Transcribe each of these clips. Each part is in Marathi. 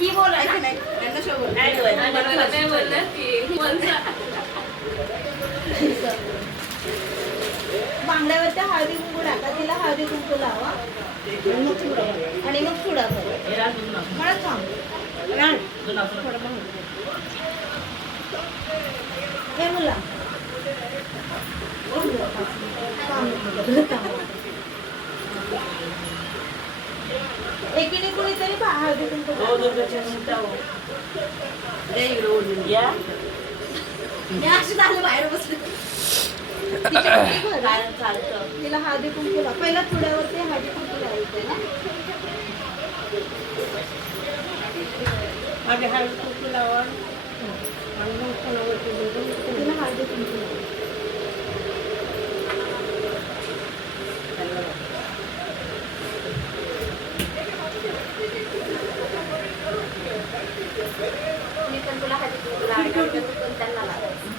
ही बोला आहे की नाही? त्यांना शो बोल. काय बोललं की बांगड्यावरती हळदी कुंकू टाका, तिला हळदी कुंकू लावा आणि मग चुडा करा. मला सांग हे मुला एकीने कुणीतरी हळदी कुंकू अशी झालं बाहेर बसले. तिला हळदी कुंकू लावा. पहिला चुड्यावरती हळदी कुंकू लावायचं ना. माझ्या हळदी कुंकू लावा तिला हळदी कुंकू लावा. मी पण तुला हळदी कुंकू लावणार, तू पण त्यांना लावायचं.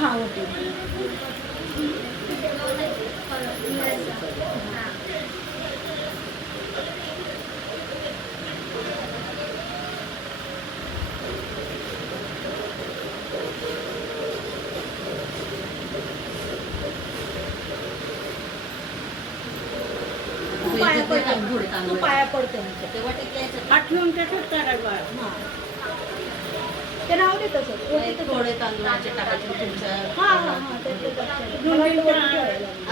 हा होते. तू पाया पडते आठवून त्याच्यात करायचं. हा ते नाव दे तसं थोडे तांदूळाचे टाकायचे तुमच्या हा हा हा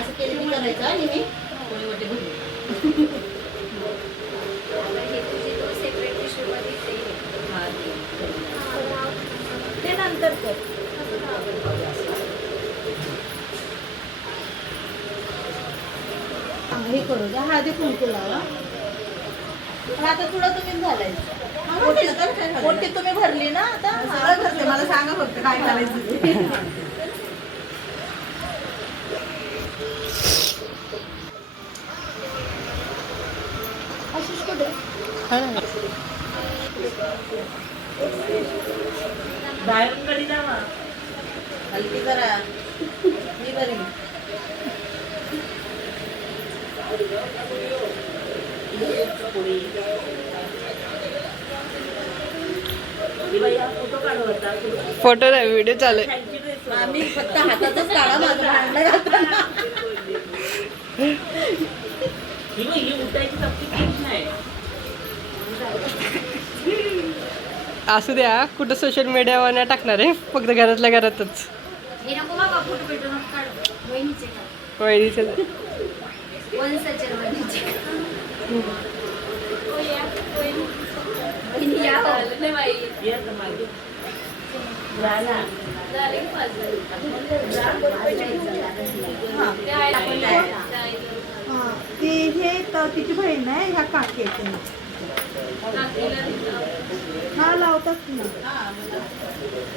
असं केलं की करायचं आणि मी थोडे वाटे भरले. हे तुझी तो सेपरेट पिशवीमध्ये ते नंतर कर. हे करू द्या, हळदी कुंकू लावा. पण आता तुला तुम्हीच घालायचं. मोठी तुम्ही भरली ना आता. सगळं करते, मला सांगा फक्त काय करायचं ते. अशीच कुठे बाहेरून कधी जावा हलकी जरा मी बरी फोटो नाही, व्हिडिओ चालू आहे. आम्ही फक्त हातातच काढा माझं भांडणं घालताना. असू द्या, कुठं सोशल मीडियावर नाही टाकणार आहे, फक्त घरातल्या घरातच. हे नको बाबा, फोटो भेटू नको काढ. वहिनीचे काढ. वहिनीचं वंशाचे वहिनीचे. वहिनी या झालं नाही बाई. झालं की माझं. हा ती हे तिची बहीण आहे, ह्या काकी आहेत. हा लावतात ना,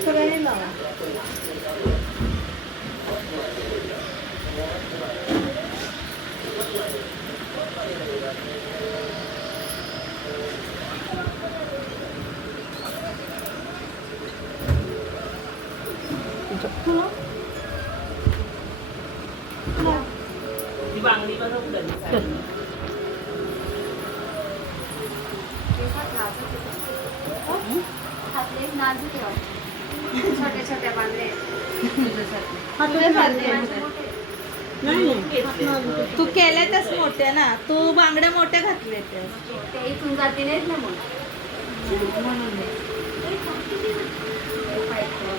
सगळ्यांनी लावा. हातले नाजूक ठेवा. छोट्या छोट्या बांगड्या. तू केल्यातच मोठ्या ना, तू बांगड्या मोठ्या घातल्या त्या. ते इथून जाते नाहीत ना मग. म्हणून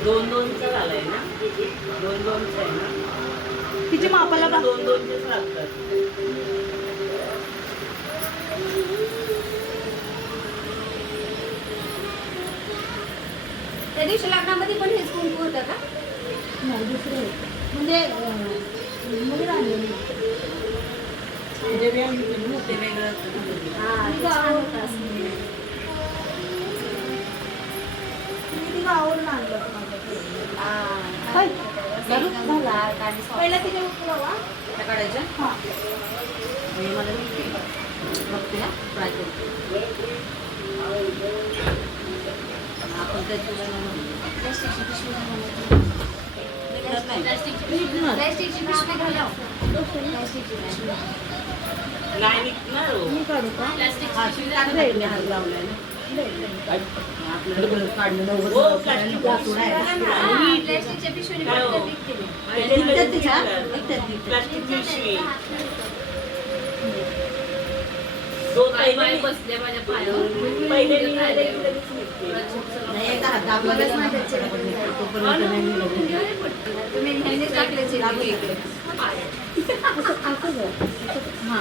दोन दोनचं झालंय ना, दोन दोनचं आहे ना, तिची मापाला बा दोन दोनचेच लागतात. त्या दिवशी लग्नामध्ये पण हेच कुंकू होतं का? नाही, दुसरे म्हणजे मुली आणलेली. ते वेगळं हां, ते छान होतं असं. ती गावावरून आणलं होतं माझ्याकडे. पहिला तिच्या लावा. त्या काढायच्या हा मी मला बघते ना ट्राय करते. आपण त्याची प्लास्टिकची पिशवी घाला. प्लास्टिकची पिशवी. नाही निघणार हो. मी काढू का? प्लास्टिकची हा, पिशवी टाका घाला. तुम्ही हात लावलाय ना. आपल्याला काढणं हो, नव्हतं. प्लास्टिक लाकूड आहे. हा, प्लास्टिकच्या पिशवीने काय हो? फक्त विकते मी. त्याच्यात तिच्या? लगेच प्लास्टिक पिशवी. पाय पाय बसले माझ्या पायावर. पहिले निघाले की लगेच निघते. नाही, एकदा हात दाबला ना, तोपर्यंत नाही निघत. तुम्ही ह्यानेच टाकल्याचे इकडे. असं बघ. हा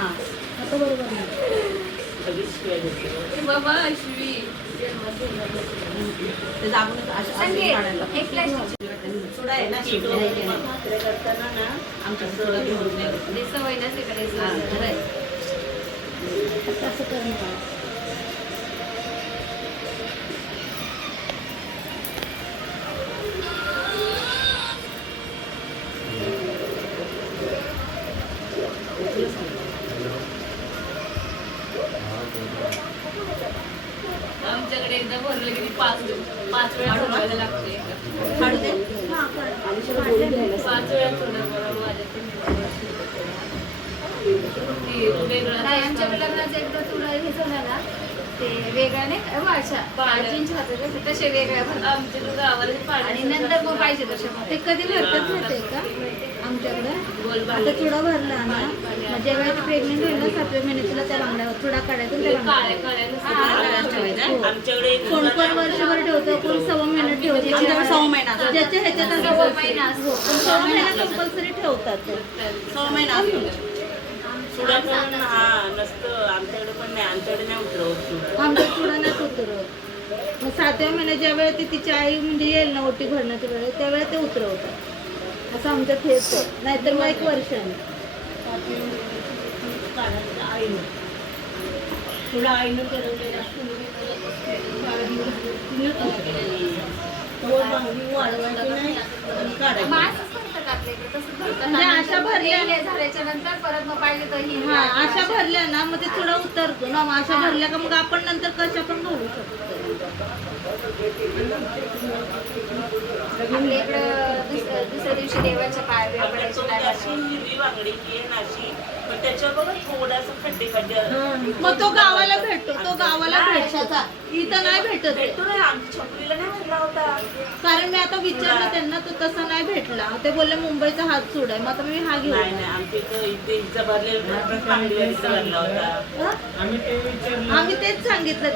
आता बरोबर आहे. सगळीच शिवाय देते. बाबा शिवी. ते दाबून असं संगे, काढायला. एक प्लास्टिकची. सोडा आहे ना, शिवतो शिवतो आहे. भाकऱ्या करताना ना आमच्या सोडा घेऊन नाही. ते सवय नसते का ते हा, सवय. खरं आहे. असं करणार. आमच्याकडे एकदा भरलं की 5 वेळा ठेवायला लागते. काढू दे? 5 वेळा ठेवलं बरोबर माझ्याकडे. नाही, आमच्याकडे लग्नाचं एकदा तुला हे झालं ना, ते वेगळ्या नाही का, अशा आजींच्या हातात तसे वेगळ्या भरतात. आमच्या गावाला आणि नंतर मग पाहिजे तशा ते कधी भरतात माहितीये का आमच्याकडे? आता चुडा भरला ना, मग जेव्हा ती प्रेग्नेंट होईल ना 7व्या महिन्यात तिला त्या बांगड्यावर चुडा काढायचा आणि त्या काळ्या बांगड्यावर काळ्या आमच्याकडे एक कोण कोण वर्षभर ठेवतो, कोण 6 महिन्यात ठेवतो. आमच्याकडे 6 महिना असतो. ज्याच्या ह्याच्यात असं 6 महिना असतो. हो, पण 6 महिना कंपल्सरी ठेवतात ते. 6 महिना असतो. चुडा पण हा नसतं आमच्याकडे पण नाही. आमच्याकडे नाही उतरवत चुडा. आमचा चुडा नाही उतरवत. मग 7व्या महिन्यात ज्या वेळेला ती तिची आई म्हणजे येईल ना ओटी भरण्याच्या वेळेस त्यावेळेला ते उतरवतात. असं आमच्यात हेच आहे. नाहीतर मग 1 वर्षाने. आईनं तुला आईनं करवलेला वाढवायची नाही आणि काढायची. मासच भरतात आपल्याकडे, तसंच भरतात. म्हणजे अशा भरल्या हे झाल्याच्या नंतर परत मग पाहिजे तर ही हा अशा भरल्या ना मग ते चुडा उतरतो ना. मग अशा भरल्या का मग आपण नंतर कशा पण घालू शकतो. आपल्या इकडं दुसऱ्या दिवशी देवाच्या पाया आपल्या चौकी अशी हिरवी बांगडी की आहे ना अशी, पण त्याच्यावर बघा थोडासा खड्डे खड्डे. मग तो गावाला भेटतो. तो गावाला भेटतो. इथं नाही भेटत आहे. भेटतो ना, आमच्या छकुलीला नाही भेटला होता. कारण मी आता विचारलं त्यांना तो तसा नाही भेटला. ते बोलले मुंबईचा हात चूड आहे. मग आता मी हा घेऊ. नाही नाही आमच्या इथं इथे हिचा भरलेला बांगडीला तिचा भरला होता. आम्ही तेच सांगितलं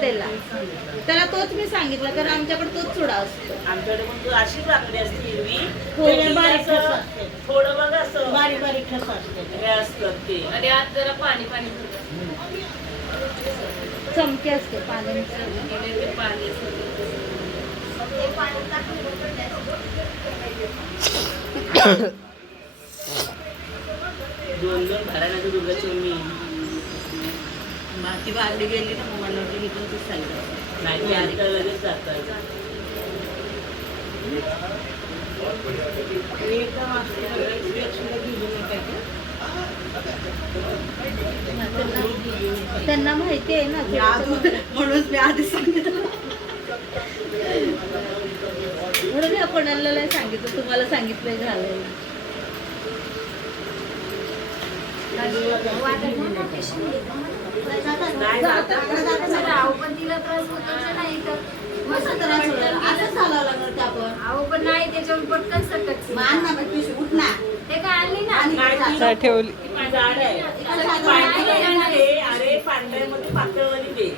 त्याला तोच मी सांगितलं कारण आमच्याकडे तोच चुडा असतो. आमच्याकडे पण तू अशीच बांगडी असते हिरवी. हो, त्याची बारीक असं ठसा असते. थोडं बघ असं बारीक बारीक ठसा असते. हे असतं ते. आणि आज जरा पाणी पाणी चमके असते पाणी. पाणी दोन घराण्याचं दुर्गाची मी ती बागडी गेली ना मग मला वाटलं इथून तीच सांगितलं. नाही ती आता लगेच जातात. एकदम असते लक्ष्मीला गेली नाही काय ते. त्यांना माहिती आहे ना मी म्हणूनच मी आधी सांगितलं. म्हणून या कोणाला नाही सांगितलं. तुम्हाला सांगितलंय झालंय. नाही जातात. अहो पण तिला त्रास होतच नाही तर असं चालावं लागणार ते आपण. अहो पण नाही त्याच्यावर पटकन सटक मान ना पिशवी उठ ना. ते काय आणली ना नाही काय ठेवली ती जाड आहे. पांढरी आहे. अरे पांढऱ्यामध्ये पातळवाली दे.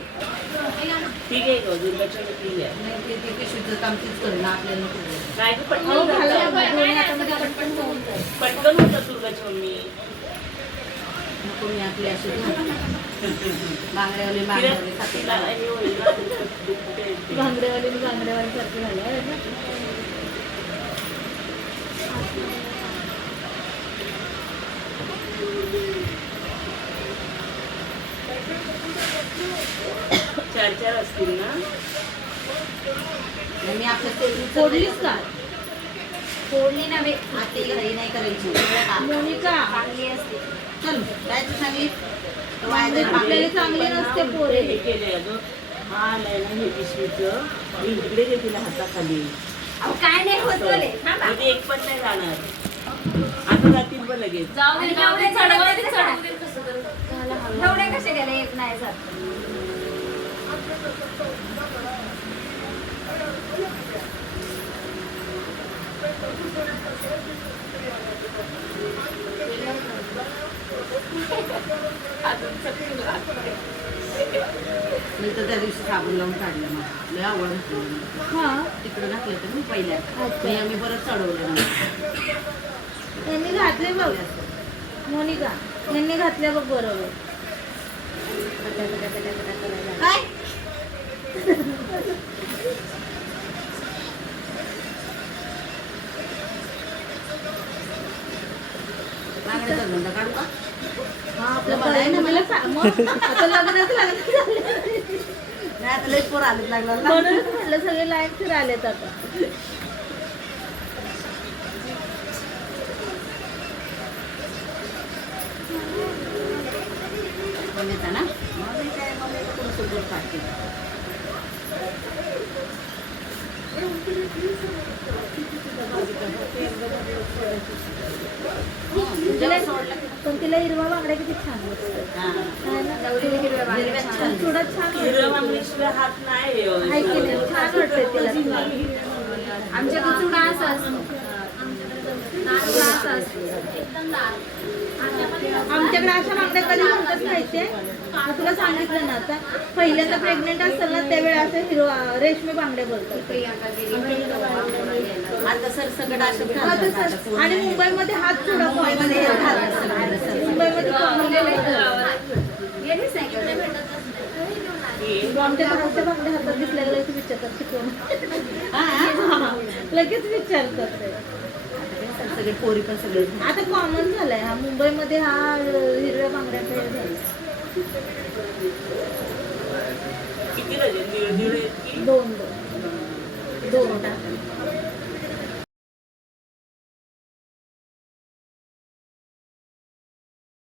ठीक आहे का दुर्गाच्या ठीक आहे. नाही ते ती पिशवीचं काम तीच करेल आपल्याला नको करू. काय तू अहो, पटकन घाला जातं. बा, दोन्ही हातामध्ये पटकन होऊन जाईल. पटकन होतं दुर्गाची मम्मी. नको मी आपली अशी बांगड्यावाले तिला बांगड्यावाले तिला हे होईल ना, दुखते ते. भांगड्यावाली सारखं झालं. चार चार असतील ना. मी आपल्या तेल फोडलीस का फोडणी नव्हे आते घरी नाही करायची वेगळं का? मोनिका? चांगली असते चल काय तू सांगली आपल्याला चांगली नसते पोरे. हे केलंय अगं. हा आलाय ना हे पिशवीचं. मी इकडे दे तिला हाताखाली. अहो काय नाही होत बोले म्हणजे एक पण नाही जाणार. आता जातील पण लगेच. एवढे कसे गेले एक नाही जात. मी तर त्या दिवशी साबण लावून काढलं मग लय आवड घातलं हा तिकडं घातलं तर मी पहिल्या मी आम्ही बरंच चढवलं यांनी घातले बघ मोनिका यांनी घातले बघ बरोबर. काय बांगड्याचा धंदा काढू का हा आपलं बरं आहे ना मला मग आता लग्नाचं झालं नाही आता लई पोर आलेत लागला ना म्हणूनच म्हटलं सगळे लाईन फिरालेत आता. मम्मीचा ना मग काय मम्मीला कोण सुद्धा काढते पण तिला हिरवा बांगड्या किती छान वाटतात. हां नवरीला हिरव्या बांगड्या छान. थोडा छान हिरव्या वाटतं. बांगडीशिवाय हात नाही आहे की नाही छान वाटतंय तिला. आमच्याकडे चुडा असा असतो. चुडा असा असतो. आमच्याकडे अशा बांगड्या कधी म्हणतात माहितीये मग तुला सांगितलं ना आता पहिल्यांदा प्रेग्नेंट असेल ना त्यावेळी असं हिरवा रेशमी बांगड्या बोलतात. प्रियांका गेली. आता सरसकट असं हा, तसंच. आणि मुंबईमध्ये हात चुडा मुंबईमध्ये गेलीच नाही का? आमच्या भावाच्या बांगड्या हातात दिसल्या लगेच विचारतात शिकवून लगेच विचारतात ते. सगळे पोरी पण सगळे आता कॉमन झालाय हा मुंबईमध्ये हा हिरव्या बांगड्या तयार झाला. किती डझन? दीड दीड दोन टाका